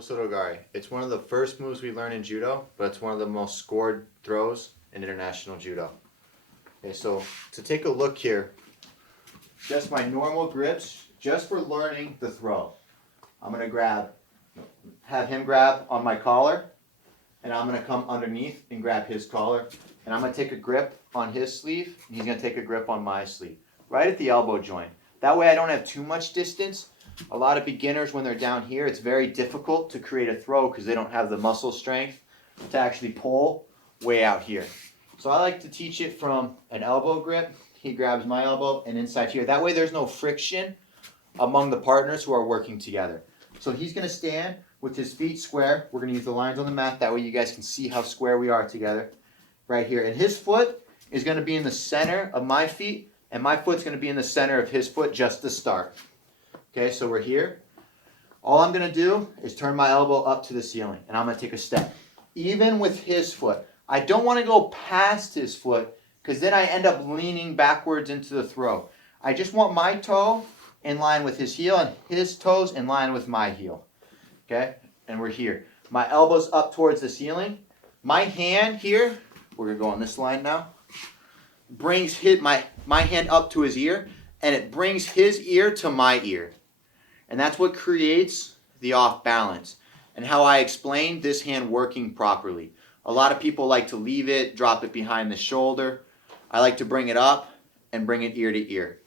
Osoto Gari. It's one of the first moves we learn in judo, but it's one of the most scored throws in international judo. Okay, so to take a look here, just my normal grips, just for learning the throw. I'm going to have him grab on my collar, and I'm going to come underneath and grab his collar, and I'm going to take a grip on his sleeve, and he's going to take a grip on my sleeve, right at the elbow joint. That way I don't have too much distance. A lot of beginners, when they're down here, it's very difficult to create a throw because they don't have the muscle strength to actually pull way out here. So I like to teach it from an elbow grip. He grabs my elbow and inside here. That way there's no friction among the partners who are working together. So he's going to stand with his feet square. We're going to use the lines on the mat. That way you guys can see how square we are together right here. And his foot is going to be in the center of my feet, and my foot's going to be in the center of his foot just to start. Okay, so we're here. All I'm going to do is turn my elbow up to the ceiling, and I'm going to take a step. Even with his foot, I don't want to go past his foot because then I end up leaning backwards into the throw. I just want my toe in line with his heel and his toes in line with my heel. Okay, and we're here. My elbow's up towards the ceiling. My hand here, we're going to go on this line now, brings my hand up to his ear, and it brings his ear to my ear. And that's what creates the off balance and how I explain this hand working properly. A lot of people like to leave it, drop it behind the shoulder. I like to bring it up and bring it ear to ear.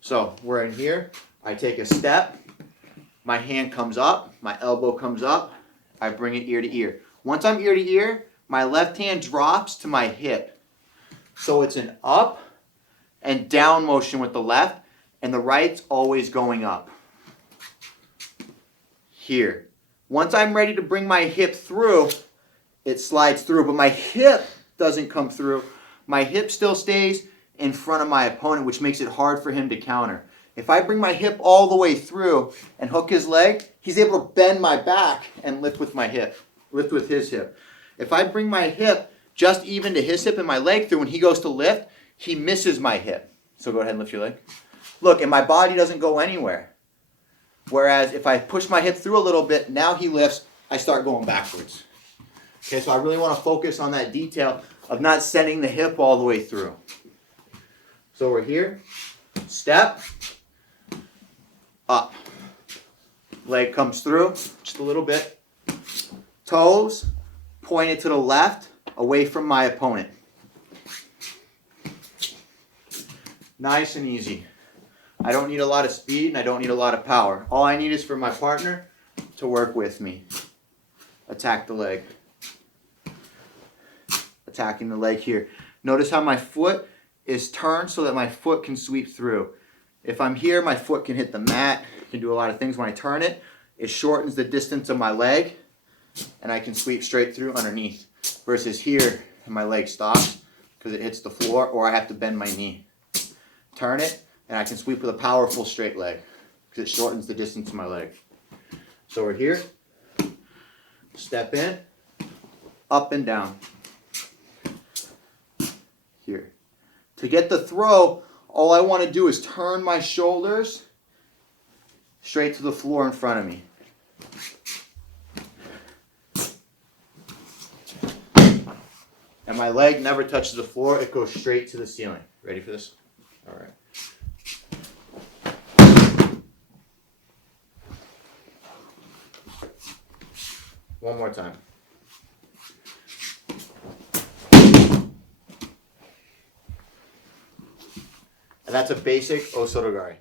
So we're in here. I take a step. My hand comes up. My elbow comes up. I bring it ear to ear. Once I'm ear to ear, my left hand drops to my hip. So it's an up and down motion with the left, and the right's always going up. Here. Once I'm ready to bring my hip through, it slides through, but my hip doesn't come through. My hip still stays in front of my opponent, which makes it hard for him to counter. If I bring my hip all the way through and hook his leg, he's able to bend my back and lift with my hip, lift with his hip. If I bring my hip just even to his hip and my leg through, when he goes to lift, he misses my hip. So go ahead and lift your leg. Look, and my body doesn't go anywhere. Whereas if I push my hip through a little bit, now he lifts, I start going backwards. Okay, so I really want to focus on that detail of not sending the hip all the way through. So we're here, step, up. Leg comes through, just a little bit. Toes pointed to the left, away from my opponent. Nice and easy. I don't need a lot of speed and I don't need a lot of power. All I need is for my partner to work with me. Attack the leg. Attacking the leg here. Notice how my foot is turned so that my foot can sweep through. If I'm here, my foot can hit the mat. I can do a lot of things. When I turn it, it shortens the distance of my leg and I can sweep straight through underneath. Versus here, my leg stops because it hits the floor or I have to bend my knee. Turn it, and I can sweep with a powerful straight leg because it shortens the distance of my leg. So we're here, step in, up and down. Here. To get the throw, all I want to do is turn my shoulders straight to the floor in front of me. And my leg never touches the floor, it goes straight to the ceiling. Ready for this? All right. One more time. And that's a basic Osoto Gari.